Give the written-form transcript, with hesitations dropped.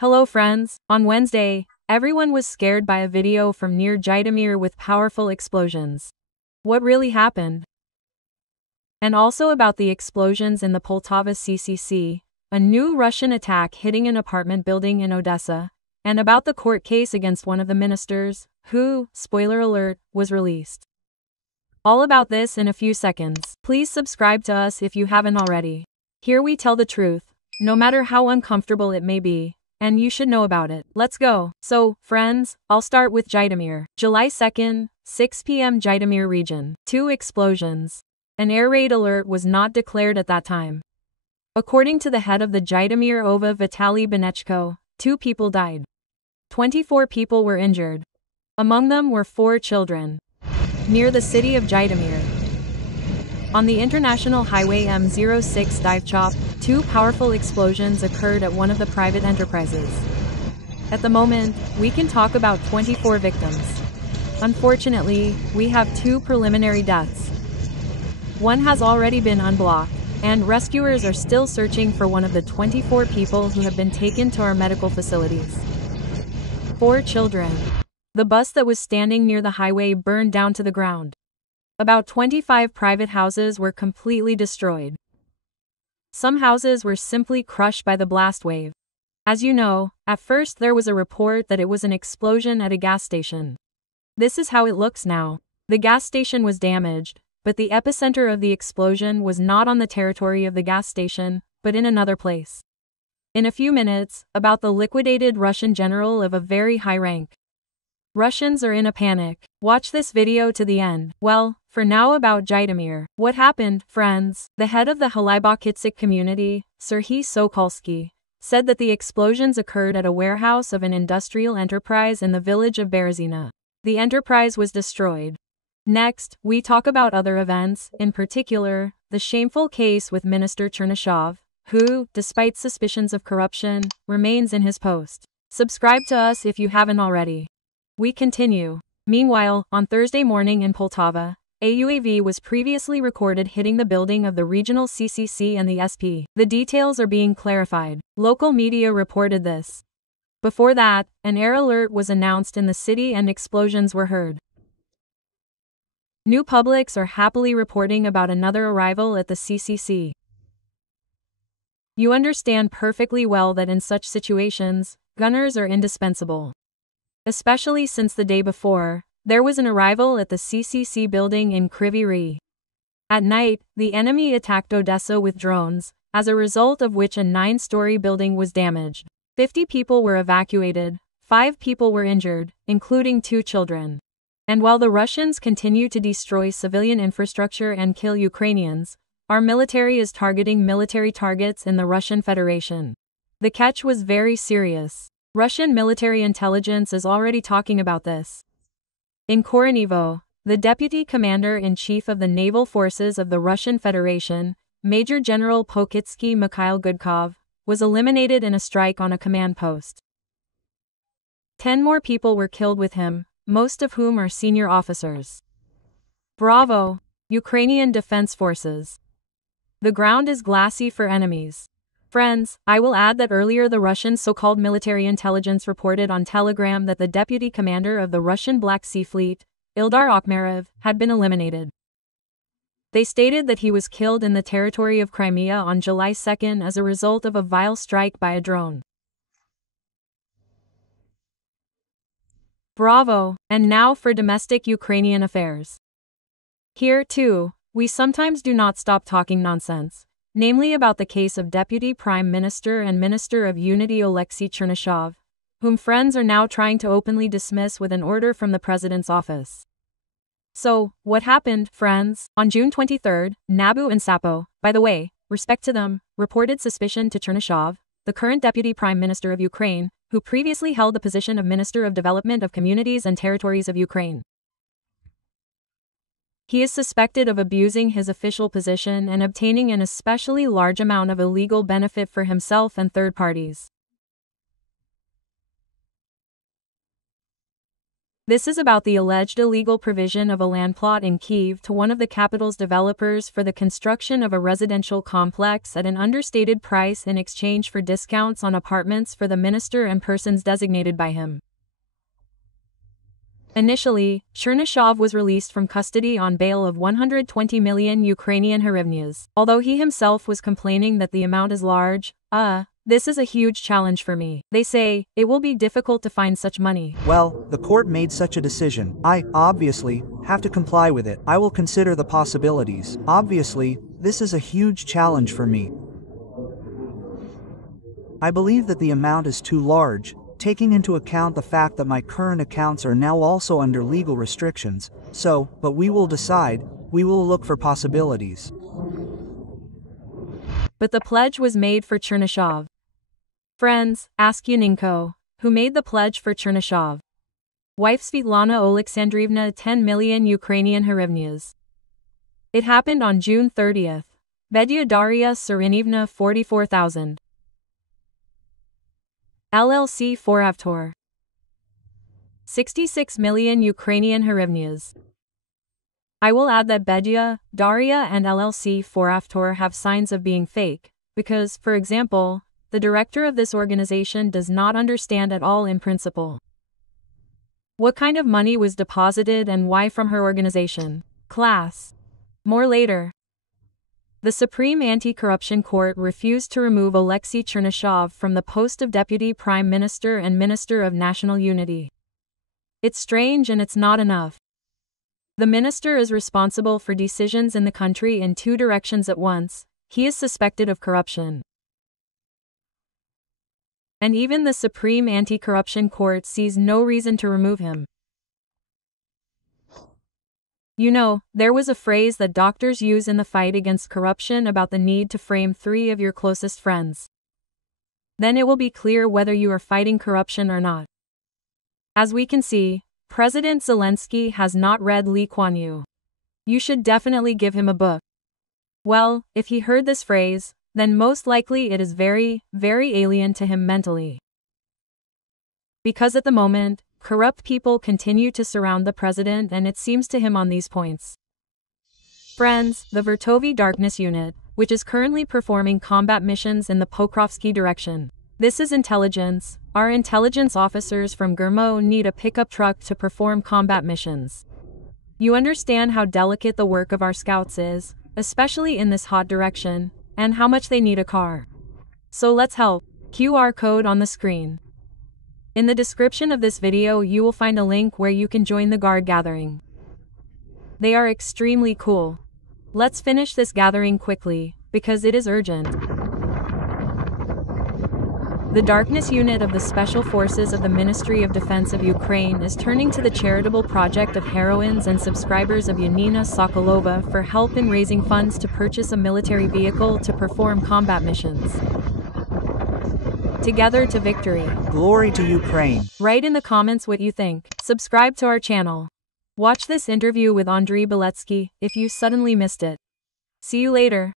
Hello friends, on Wednesday, everyone was scared by a video from near Jitомир with powerful explosions. What really happened? And also about the explosions in the Poltava CCC, a new Russian attack hitting an apartment building in Odessa, and about the court case against one of the ministers, who, spoiler alert, was released. All about this in a few seconds. Please subscribe to us if you haven't already. Here we tell the truth, no matter how uncomfortable it may be. And you should know about it. Let's go. So, friends, I'll start with Jitомир. July 2nd, 6 p.m. Jitомир region. 2 explosions. An air raid alert was not declared at that time. According to the head of the Jitомир OVA Vitaly Benechko, 2 people died. 24 people were injured. Among them were 4 children. Near the city of Jitомир. On the international highway M06 Dive Chop, 2 powerful explosions occurred at one of the private enterprises. At the moment, we can talk about 24 victims. Unfortunately, we have 2 preliminary deaths. One has already been unblocked, and rescuers are still searching for one of the 24 people who have been taken to our medical facilities. 4 children. The bus that was standing near the highway burned down to the ground. About 25 private houses were completely destroyed. Some houses were simply crushed by the blast wave. As you know, at first there was a report that it was an explosion at a gas station. This is how it looks now. The gas station was damaged, but the epicenter of the explosion was not on the territory of the gas station, but in another place. In a few minutes, about the liquidated Russian general of a very high rank. Russians are in a panic. Watch this video to the end. Well, for now about Jitомир. What happened, friends? The head of the Halybakitsyk community, Serhiy Sokolsky, said that the explosions occurred at a warehouse of an industrial enterprise in the village of Berezina. The enterprise was destroyed. Next, we talk about other events, in particular, the shameful case with Minister Chernyshov, who, despite suspicions of corruption, remains in his post. Subscribe to us if you haven't already. We continue. Meanwhile, on Thursday morning in Poltava, a UAV was previously recorded hitting the building of the regional CCC and the SP. The details are being clarified. Local media reported this. Before that, an air alert was announced in the city and explosions were heard. New publics are happily reporting about another arrival at the CCC. You understand perfectly well that in such situations, gunners are indispensable. Especially since the day before, there was an arrival at the CCC building in Kryvyi Rih. At night, the enemy attacked Odessa with drones, as a result of which a 9-story building was damaged. 50 people were evacuated, 5 people were injured, including 2 children. And while the Russians continue to destroy civilian infrastructure and kill Ukrainians, our military is targeting military targets in the Russian Federation. The catch was very serious. Russian military intelligence is already talking about this. In Koronivo, the deputy commander-in-chief of the naval forces of the Russian Federation, Major General Pokitsky Mikhail Gudkov, was eliminated in a strike on a command post. 10 more people were killed with him, most of whom are senior officers. Bravo, Ukrainian Defense Forces. The ground is glassy for enemies. Friends, I will add that earlier the Russian so-called military intelligence reported on Telegram that the deputy commander of the Russian Black Sea Fleet, Ildar Okhmarev, had been eliminated. They stated that he was killed in the territory of Crimea on July 2nd as a result of a vile strike by a drone. Bravo, and now for domestic Ukrainian affairs. Here, too, we sometimes do not stop talking nonsense. Namely about the case of Deputy Prime Minister and Minister of Unity Oleksiy Chernyshov, whom friends are now trying to openly dismiss with an order from the president's office. So, what happened, friends? On June 23rd, NABU and SAPO, by the way, respect to them, reported suspicion to Chernyshov, the current Deputy Prime Minister of Ukraine, who previously held the position of Minister of Development of Communities and Territories of Ukraine. He is suspected of abusing his official position and obtaining an especially large amount of illegal benefit for himself and third parties. This is about the alleged illegal provision of a land plot in Kyiv to one of the capital's developers for the construction of a residential complex at an understated price in exchange for discounts on apartments for the minister and persons designated by him. Initially, Chernyshov was released from custody on bail of 120 million Ukrainian hryvnias. Although he himself was complaining that the amount is large, this is a huge challenge for me. They say, it will be difficult to find such money. Well, the court made such a decision. I, obviously, have to comply with it. I will consider the possibilities. Obviously, this is a huge challenge for me. I believe that the amount is too large, taking into account the fact that my current accounts are now also under legal restrictions, but we will decide, we will look for possibilities. But the pledge was made for Chernyshov. Friends, ask Yaninko, who made the pledge for Chernyshov. Wife Svetlana Oleksandrievna 10 million Ukrainian hryvnias. It happened on June 30th. Bedya Daria Serinivna 44,000. LLC Foravtor. 66 million Ukrainian hryvnias. I will add that Bedya, Daria and LLC Foravtor have signs of being fake, because, for example, the director of this organization does not understand at all in principle what kind of money was deposited and why from her organization. Class. More later. The Supreme Anti-Corruption Court refused to remove Alexei Chernyshov from the post of Deputy Prime Minister and Minister of National Unity. It's strange and it's not enough. The minister is responsible for decisions in the country in two directions at once. He is suspected of corruption. And even the Supreme Anti-Corruption Court sees no reason to remove him. You know, there was a phrase that doctors use in the fight against corruption about the need to frame 3 of your closest friends. Then it will be clear whether you are fighting corruption or not. As we can see, President Zelensky has not read Lee Kuan Yew. You should definitely give him a book. Well, if he heard this phrase, then most likely it is very, very alien to him mentally. Because at the moment, corrupt people continue to surround the president and it seems to him on these points. Friends, the Vertovy Darkness Unit, which is currently performing combat missions in the Pokrovsky direction. This is intelligence. Our intelligence officers from Gurmo need a pickup truck to perform combat missions. You understand how delicate the work of our scouts is, especially in this hot direction, and how much they need a car. So let's help. QR code on the screen. In the description of this video you will find a link where you can join the guard gathering. They are extremely cool. Let's finish this gathering quickly, because it is urgent. The Darkness Unit of the Special Forces of the Ministry of Defense of Ukraine is turning to the charitable project of heroines and subscribers of Yaніна Sokолова for help in raising funds to purchase a military vehicle to perform combat missions. Together to victory. Glory to Ukraine. Write in the comments what you think. Subscribe to our channel. Watch this interview with Andriy Beletsky if you suddenly missed it. See you later.